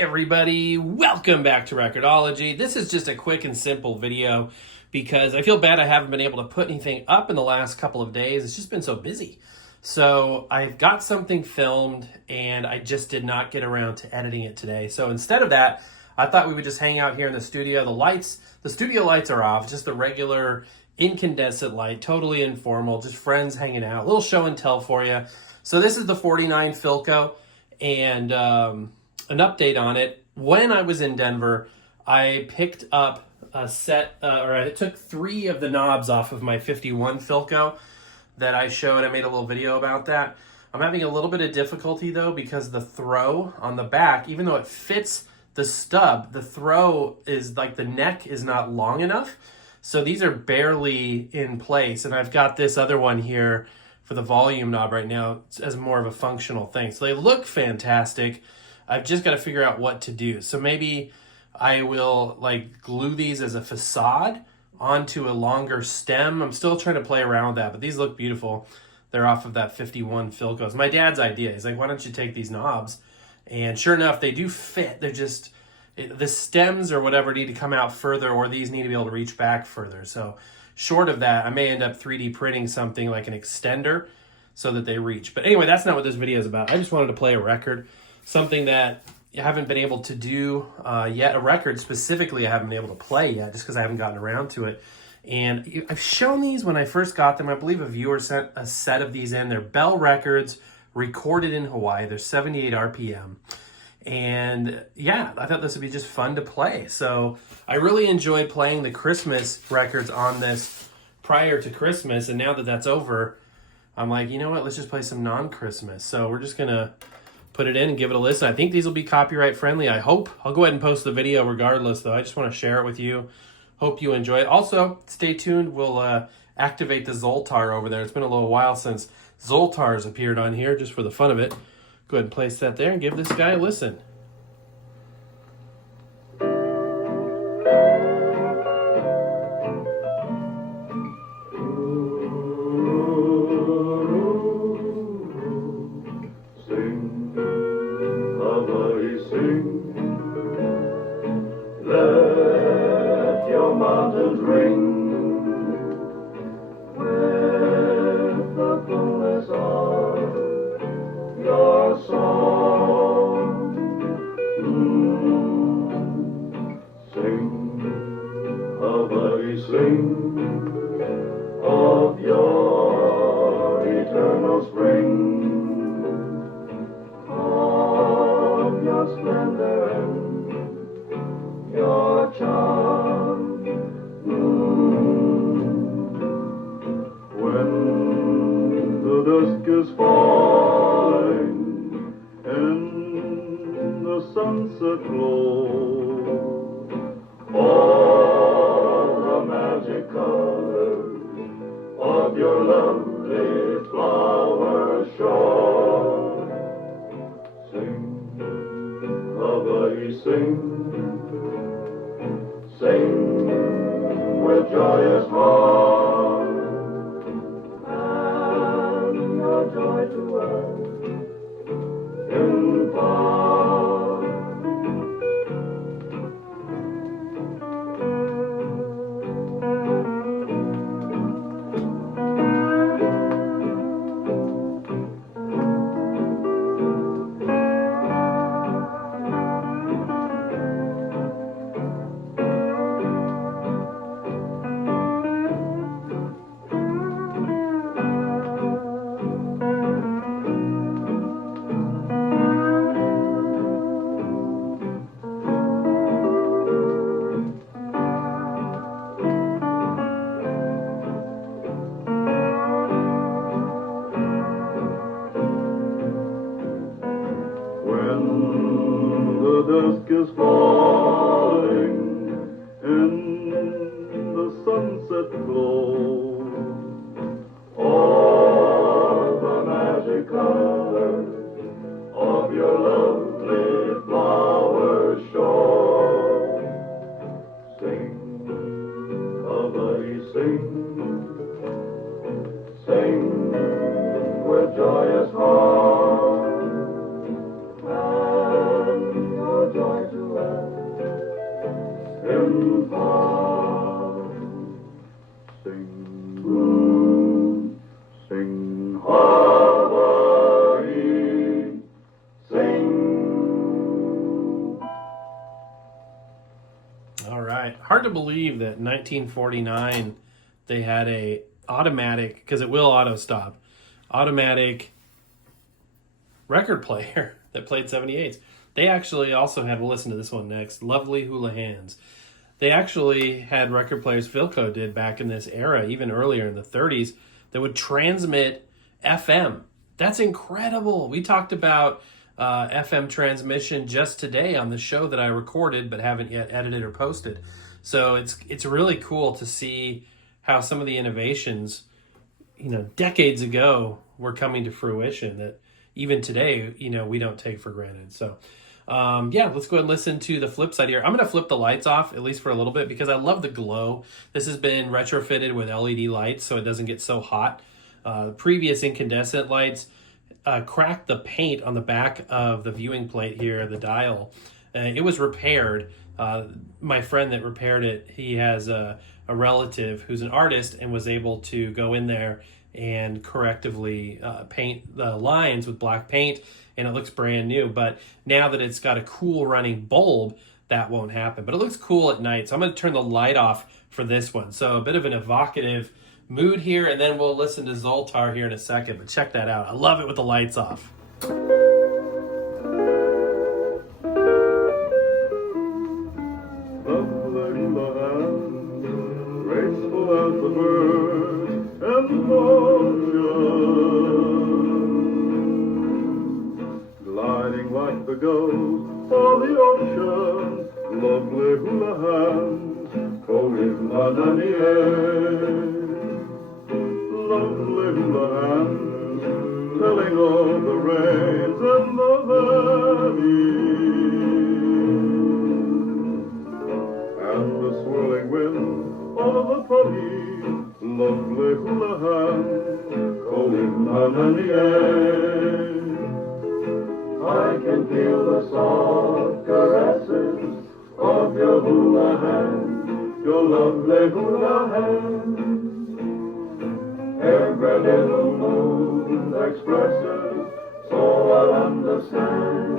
everybody, welcome back to Record-ology. This is just a quick and simple video because I feel bad I haven't been able to put anything up in the last couple of days. It's just been so busy. So I've got something filmed and I just did not get around to editing it today. So instead of that, I thought we would just hang out here in the studio. The studio lights are off, just the regular incandescent light, totally informal, just friends hanging out, a little show and tell for you. So this is the 49 Philco, and an update on it. When I was in Denver, I picked up a set, or I took 3 of the knobs off of my 51 Philco that I showed. I made a little video about that. I'm having a little bit of difficulty though because the throw on the back, even though it fits the stub, the throw is like the neck is not long enough. So these are barely in place. And I've got this other one here for the volume knob right now as more of a functional thing. So they look fantastic. I've just got to figure out what to do. So maybe I will like glue these as a facade onto a longer stem. I'm still trying to play around with that, but these look beautiful. They're off of that 51 Philco. It's my dad's idea. He's like, why don't you take these knobs? And sure enough, they do fit. They're just, the stems or whatever need to come out further, or these need to be able to reach back further. So short of that, I may end up 3D printing something like an extender so that they reach. But anyway, that's not what this video is about. I just wanted to play a record, something that I haven't been able to do yet, a record specifically I haven't been able to play yet just because I haven't gotten around to it. And I've shown these when I first got them. I believe a viewer sent a set of these in. They're Bell records, recorded in Hawaii. They're 78 RPM. And yeah, I thought this would be just fun to play. So I really enjoyed playing the Christmas records on this prior to Christmas. And now that that's over, I'm like, you know what? Let's just play some non-Christmas. So we're just going to put it in and give it a listen. I think these will be copyright friendly. I hope. I'll go ahead and post the video regardless, though. I just want to share it with you. Hope you enjoy it. Also, stay tuned. We'll activate the Zoltar over there. It's been a little while since Zoltar's appeared on here, just for the fun of it. Go ahead and place that there and give this guy a listen. Sing of your eternal spring, of your splendor and your charm. When the dusk is falling and the sunset glows, colors of your lovely flower shore. Sing, Hawaii, sing, sing with joyous heart, and your joy to us impart. The dusk is falling and the sunset glows. All the magic colors of your lovely flower shore. Sing, Hawaii, sing, sing with joyous heart. Joy fall. Sing, sing, Hawaii, sing. All right. Hard to believe that in 1949 they had a automatic, because it will auto stop, automatic record player that played 78s. They actually also had, we'll listen to this one next, Lovely Hula Hands. They actually had record players, Philco did back in this era, even earlier in the 30s, that would transmit FM. That's incredible. We talked about FM transmission just today on the show that I recorded but haven't yet edited or posted. So it's really cool to see how some of the innovations, decades ago were coming to fruition that even today, we don't take for granted. So let's go ahead and listen to the flip side here. I'm going to flip the lights off, at least for a little bit, because I love the glow. This has been retrofitted with LED lights so it doesn't get so hot. Previous incandescent lights cracked the paint on the back of the viewing plate here, the dial. It was repaired. My friend that repaired it, he has a relative who's an artist and was able to go in there and correctively paint the lines with black paint, and it looks brand new. But now that it's got a cool running bulb, that won't happen. But it looks cool at night, so I'm going to turn the light off for this one. So a bit of an evocative mood here, and then we'll listen to Zoltar here in a second. But check that out. I love it with the lights off. Graceful as the bird and motion, gliding like the ghost for the ocean, lovely hula hands, Kolimlananie. Lovely hula hands, telling of the rains and the valleys, and the swirling wind over the putty, lovely hula hands, Kolimlananie. I can feel the soft caresses of your hula hands, your lovely hula hands. Every little move expresses, so I'll understand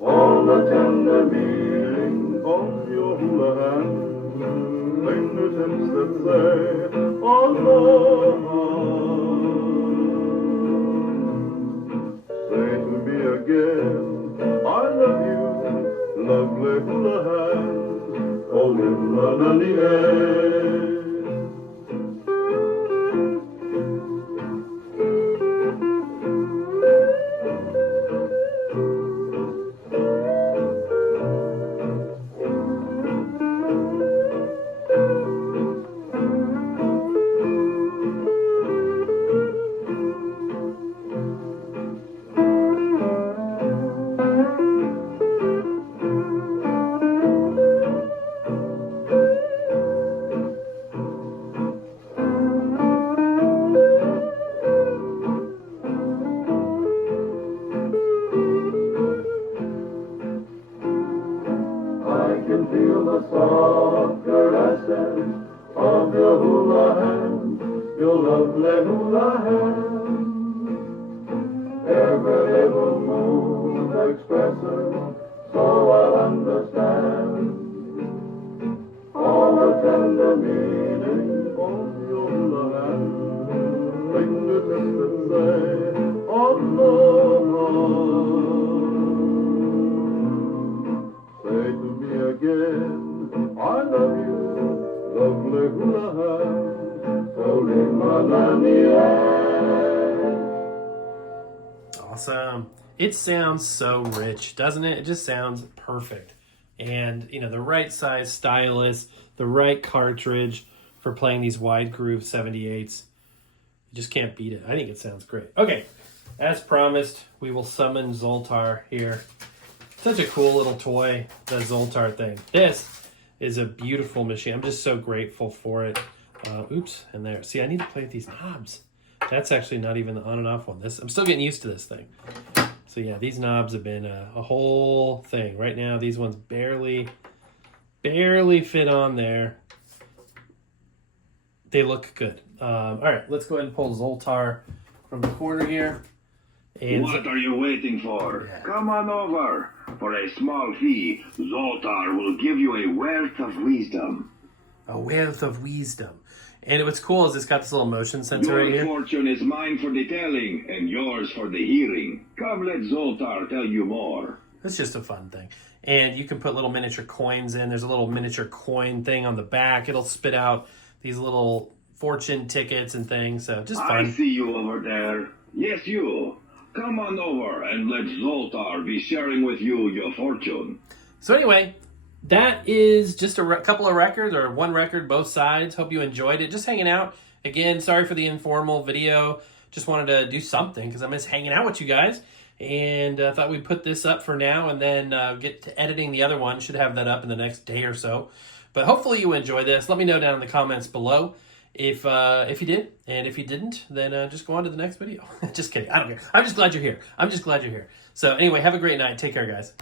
all the tender meaning of your hula hands. Fingertips that say, aloha. Say to me again, I love you, lovely hula hands, Kolimlananie. Feel the soft caresses of your hula hands, your lovely hula hands. Every little move expresses, so I'll understand all the tender meaning of your hula hands. Fingertips that say, aloha. Say to me again, I love you, lovely hula hands, Kolimlananie. Awesome. It sounds so rich, doesn't it? It just sounds perfect. And, the right size stylus, the right cartridge for playing these wide groove 78s. You just can't beat it. I think it sounds great. Okay, as promised, we will summon Zoltar here. Such a cool little toy, the Zoltar thing. This is a beautiful machine. I'm just so grateful for it. Oops, and there. See, I need to play with these knobs. That's actually not even the on and off one. I'm still getting used to this thing. So yeah, these knobs have been a whole thing. Right now, these ones barely barely fit on there. They look good. All right, let's go ahead and pull Zoltar from the corner here. And what are you waiting for? Yeah. Come on over. For a small fee, Zoltar will give you a wealth of wisdom. A wealth of wisdom. And what's cool is it's got this little motion sensor right Your here. fortune is mine for the telling, and yours for the hearing. Come let Zoltar tell you more. It's just a fun thing. And you can put little miniature coins in. There's a little miniature coin thing on the back. It'll spit out these little fortune tickets and things. So just fun. I see you over there. Yes, you. Come on over and let Zoltar be sharing with you your fortune. So anyway, that is just a couple of records, or one record, both sides. Hope you enjoyed it. Just hanging out. Again, sorry for the informal video. Just wanted to do something because I miss hanging out with you guys. And I thought we'd put this up for now and then get to editing the other one. Should have that up in the next day or so. But hopefully you enjoy this. Let me know down in the comments below if you did. And if you didn't, then just go on to the next video. Just kidding. I don't care. I'm just glad you're here. I'm just glad you're here. So anyway, have a great night. Take care, guys.